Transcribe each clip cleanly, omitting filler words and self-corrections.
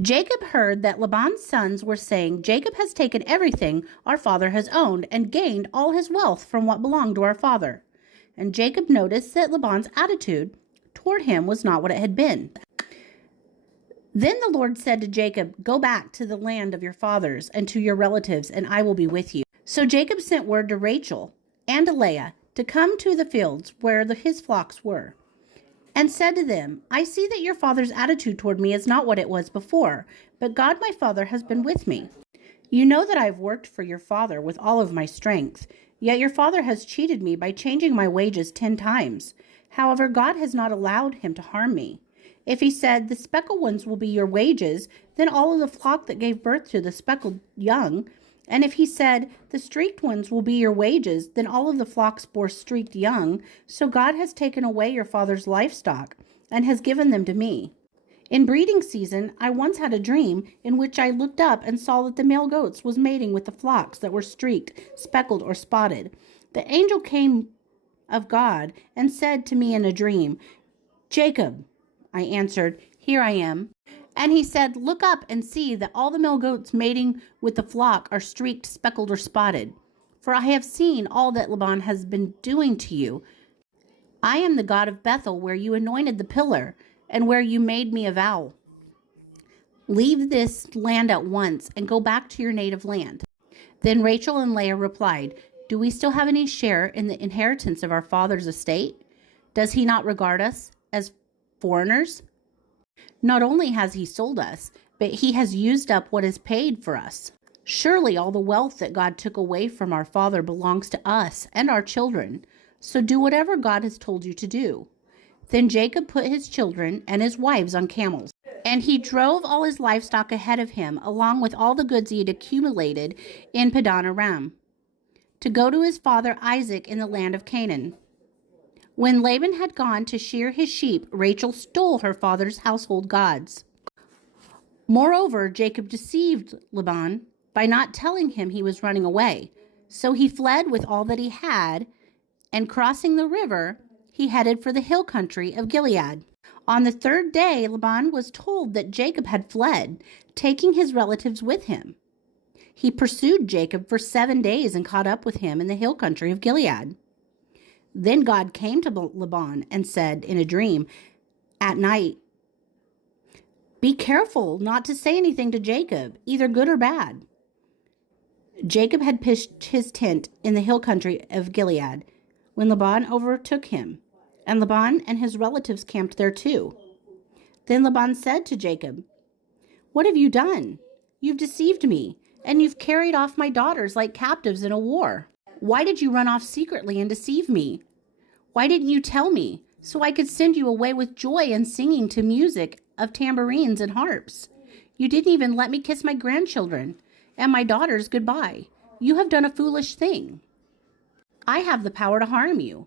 Jacob heard that Laban's sons were saying, "Jacob has taken everything our father has owned and gained all his wealth from what belonged to our father." And Jacob noticed that Laban's attitude toward him was not what it had been. Then the Lord said to Jacob, "Go back to the land of your fathers and to your relatives, and I will be with you." So Jacob sent word to Rachel and to Leah to come to the fields where his flocks were, and said to them, "I see that your father's attitude toward me is not what it was before, but God my father has been with me. You know that I have worked for your father with all of my strength, yet your father has cheated me by changing my wages 10 times. However, God has not allowed him to harm me. If he said, 'The speckled ones will be your wages,' then all of the flock that gave birth to the speckled young. And if he said, 'The streaked ones will be your wages,' then all of the flocks bore streaked young. So God has taken away your father's livestock and has given them to me. In breeding season, I once had a dream in which I looked up and saw that the male goats was mating with the flocks that were streaked, speckled, or spotted. The angel came of God and said to me in a dream, 'Jacob.' I answered, 'Here I am.' And he said, 'Look up and see that all the male goats mating with the flock are streaked, speckled, or spotted. For I have seen all that Laban has been doing to you. I am the God of Bethel, where you anointed the pillar, and where you made me a vow. Leave this land at once and go back to your native land.' Then Rachel and Leah replied, 'Do we still have any share in the inheritance of our father's estate? Does he not regard us as foreigners? Not only has he sold us, but he has used up what is paid for us. Surely all the wealth that God took away from our father belongs to us and our children. So do whatever God has told you to do.' Then Jacob put his children and his wives on camels, and he drove all his livestock ahead of him, along with all the goods he had accumulated in Padan Aram, to go to his father Isaac in the land of Canaan. When Laban had gone to shear his sheep, Rachel stole her father's household gods. Moreover, Jacob deceived Laban by not telling him he was running away. So he fled with all that he had, and crossing the river, he headed for the hill country of Gilead. On the 3rd day, Laban was told that Jacob had fled, taking his relatives with him. He pursued Jacob for 7 days and caught up with him in the hill country of Gilead. Then God came to Laban and said in a dream at night, 'Be careful not to say anything to Jacob, either good or bad.' Jacob had pitched his tent in the hill country of Gilead when Laban overtook him, and Laban and his relatives camped there too. Then Laban said to Jacob, 'What have you done? You've deceived me, and you've carried off my daughters like captives in a war. Why did you run off secretly and deceive me? Why didn't you tell me, so I could send you away with joy and singing to music of tambourines and harps? You didn't even let me kiss my grandchildren and my daughters goodbye. You have done a foolish thing. I have the power to harm you.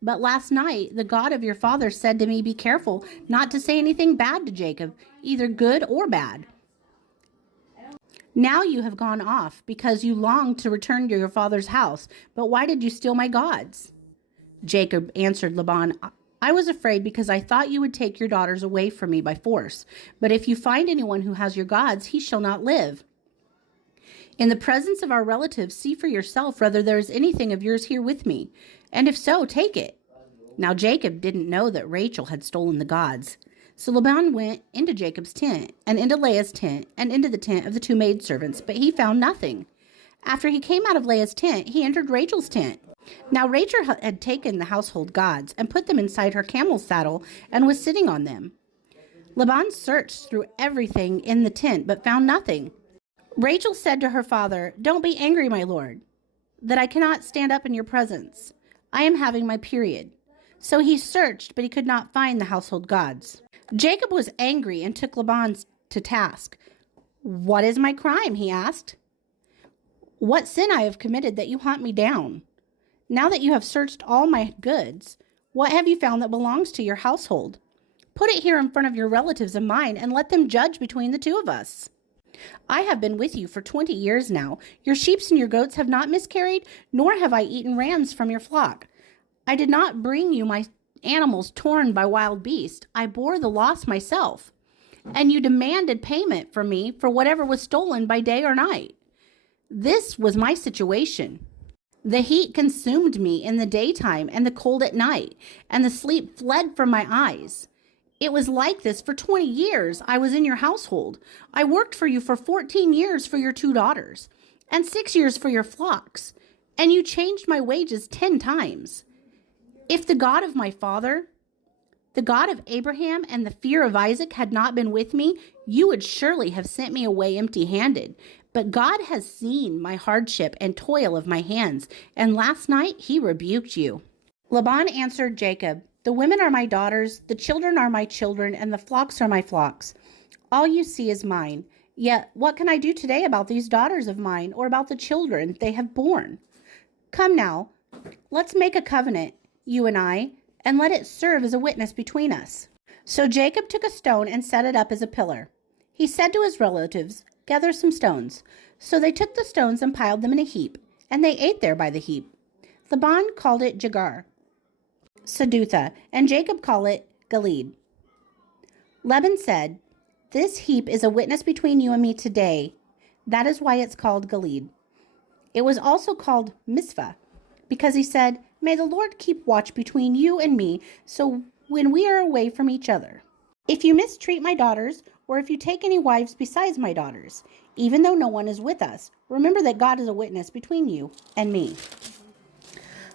But last night, the God of your father said to me, 'Be careful not to say anything bad to Jacob, either good or bad.' Now you have gone off because you longed to return to your father's house. But why did you steal my gods?" Jacob answered Laban, "I was afraid because I thought you would take your daughters away from me by force. But if you find anyone who has your gods, he shall not live. In the presence of our relatives, see for yourself whether there is anything of yours here with me, and if so, take it." Now Jacob didn't know that Rachel had stolen the gods. So Laban went into Jacob's tent, and into Leah's tent, and into the tent of the 2 maidservants, but he found nothing. After he came out of Leah's tent, he entered Rachel's tent. Now Rachel had taken the household gods and put them inside her camel's saddle and was sitting on them. Laban searched through everything in the tent, but found nothing. Rachel said to her father, "Don't be angry, my lord, that I cannot stand up in your presence. I am having my period." So he searched, but he could not find the household gods. Jacob was angry and took Laban to task. "What is my crime?" he asked. "What sin I have committed that you hunt me down? Now that you have searched all my goods, what have you found that belongs to your household? Put it here in front of your relatives and mine, and let them judge between the 2 of us. I have been with you for 20 years now. Your sheep and your goats have not miscarried, nor have I eaten rams from your flock. I did not bring you my animals torn by wild beasts. I bore the loss myself. and you demanded payment from me for whatever was stolen by day or night. This was my situation. The heat consumed me in the daytime and the cold at night, and the sleep fled from my eyes. It was like this for 20 years I was in your household. I worked for you for 14 years for your 2 daughters, and 6 years for your flocks, and you changed my wages 10 times. If the God of my father, the God of Abraham and the fear of Isaac had not been with me, you would surely have sent me away empty-handed. But God has seen my hardship and toil of my hands, and last night he rebuked you." Laban answered Jacob, "The women are my daughters, the children are my children, and the flocks are my flocks. All you see is mine. Yet what can I do today about these daughters of mine, or about the children they have borne? Come now, let's make a covenant, you and I, and let it serve as a witness between us." So Jacob took a stone and set it up as a pillar. He said to his relatives, "Gather some stones." So they took the stones and piled them in a heap, and they ate there by the heap. Laban called it Jegar Sedutha, and Jacob called it Gilead. Laban said, "This heap is a witness between you and me today. That is why it's called Gilead." It was also called Mizpah, because he said, "May the Lord keep watch between you and me, so when we are away from each other. If you mistreat my daughters, or if you take any wives besides my daughters, even though no one is with us, remember that God is a witness between you and me."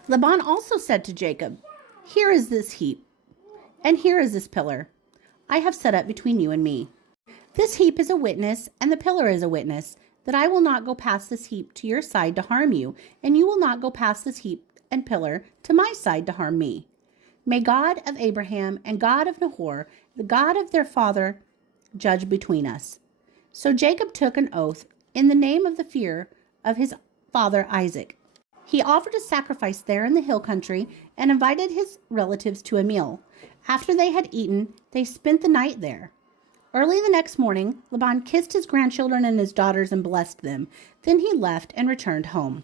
Laban also said to Jacob, "Here is this heap, and here is this pillar I have set up between you and me. This heap is a witness, and the pillar is a witness, that I will not go past this heap to your side to harm you, and you will not go past this heap and pillar to my side to harm me. May God of Abraham and God of Nahor, the God of their father, judge between us." So Jacob took an oath in the name of the fear of his father Isaac. He offered a sacrifice there in the hill country and invited his relatives to a meal. After they had eaten, they spent the night there. Early the next morning, Laban kissed his grandchildren and his daughters and blessed them. Then he left and returned home.